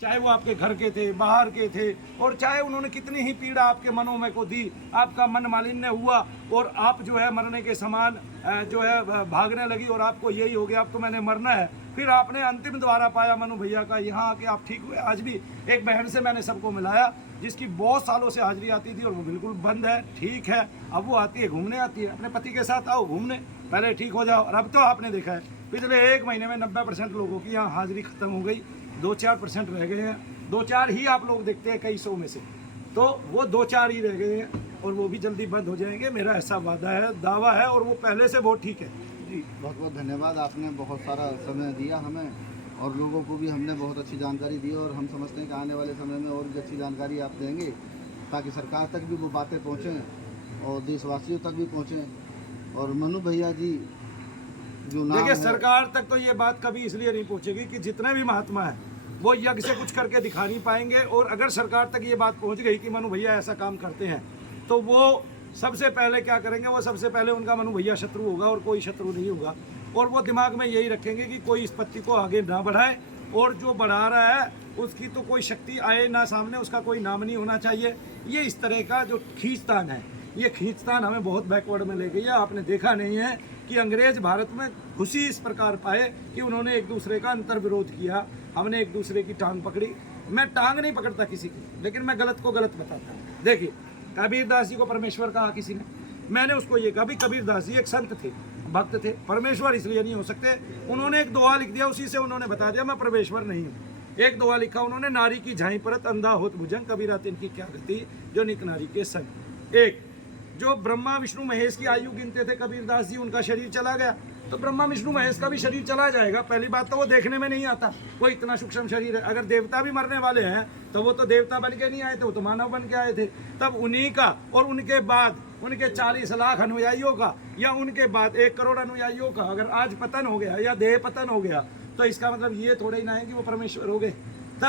चाहे वो आपके घर के थे, बाहर के थे, और चाहे उन्होंने कितनी ही पीड़ा आपके मनों में को दी, आपका मन मालिन्य हुआ और आप जो है मरने के समान जो है भागने लगी और आपको यही हो गया अब तो मैंने मरना है। फिर आपने अंतिम द्वारा पाया मनु भैया का, यहाँ आके आप ठीक हुए। आज भी एक बहन से मैंने सबको मिलाया जिसकी बहुत सालों से हाजिरी आती थी और वो बिल्कुल बंद है, ठीक है। अब वो आती है, घूमने आती है, अपने पति के साथ आओ घूमने, पहले ठीक हो जाओ। और अब तो आपने देखा है पिछले 1 महीने में 90% लोगों की यहाँ हाजिरी खत्म हो गई, 2-4% रह गए हैं। 2-4 ही आप लोग देखते हैं कई सौ में से, तो वो 2-4 ही रह गए हैं और वो भी जल्दी बंद हो जाएंगे। मेरा ऐसा वादा है, दावा है, और वो पहले से बहुत ठीक है जी। बहुत बहुत धन्यवाद, आपने बहुत सारा समय दिया हमें और लोगों को भी हमने बहुत अच्छी जानकारी दी और हम समझते हैं कि आने वाले समय में और भी अच्छी जानकारी आप देंगे ताकि सरकार तक भी वो बातें पहुँचें और देशवासियों तक भी पहुँचें। और मनु भैया जी जो नाम देखिए, है, सरकार तक तो ये बात कभी इसलिए नहीं पहुंचेगी कि जितने भी महात्मा हैं वो यज्ञ से कुछ करके दिखा नहीं पाएंगे। और अगर सरकार तक ये बात पहुंच गई कि मनु भैया ऐसा काम करते हैं तो वो सबसे पहले क्या करेंगे, वो सबसे पहले उनका मनु भैया शत्रु होगा और कोई शत्रु नहीं होगा। और वो दिमाग में यही रखेंगे कि कोई इस पत्ती को आगे ना बढ़ाए और जो बढ़ा रहा है उसकी तो कोई शक्ति आए ना सामने, उसका कोई नाम नहीं होना चाहिए। ये इस तरह का जो खींचतान है, ये खींचतान हमें बहुत बैकवर्ड में ले गई है। आपने देखा नहीं है कि अंग्रेज भारत में घुसी इस प्रकार पाए कि उन्होंने एक दूसरे का अंतर विरोध किया, हमने एक दूसरे की टांग पकड़ी। मैं टांग नहीं पकड़ता किसी की, लेकिन मैं गलत को गलत बताता हूँ। देखिए, कबीरदास जी को परमेश्वर कहा किसी ने, मैंने उसको ये कहा भी कबीरदास जी एक संत थे, भक्त थे, परमेश्वर इसलिए नहीं हो सकते। उन्होंने एक दोहा लिख दिया, उसी से उन्होंने बता दिया मैं परमेश्वर नहीं हूँ। एक दोहा लिखा उन्होंने, नारी की झाई परत अंधा होत भुजंग, कबीरा तिनकी क्या गति जो निक नारी के संग। एक जो ब्रह्मा विष्णु महेश की आयु गिनते थे कबीरदास जी, उनका शरीर चला गया तो ब्रह्मा विष्णु महेश का भी शरीर चला जाएगा। पहली बात तो वो देखने में नहीं आता, वो इतना सूक्ष्म शरीर है। अगर देवता भी मरने वाले हैं तो वो तो देवता बन के नहीं आए थे, वो तो मानव बन के आए थे। तब उन्हीं का और उनके बाद उनके 40 लाख अनुयायियों का या उनके बाद 1 करोड़ अनुयायियों का अगर आज पतन हो गया या देह पतन हो गया तो इसका मतलब ये थोड़ा ही ना है कि वो परमेश्वर हो गए।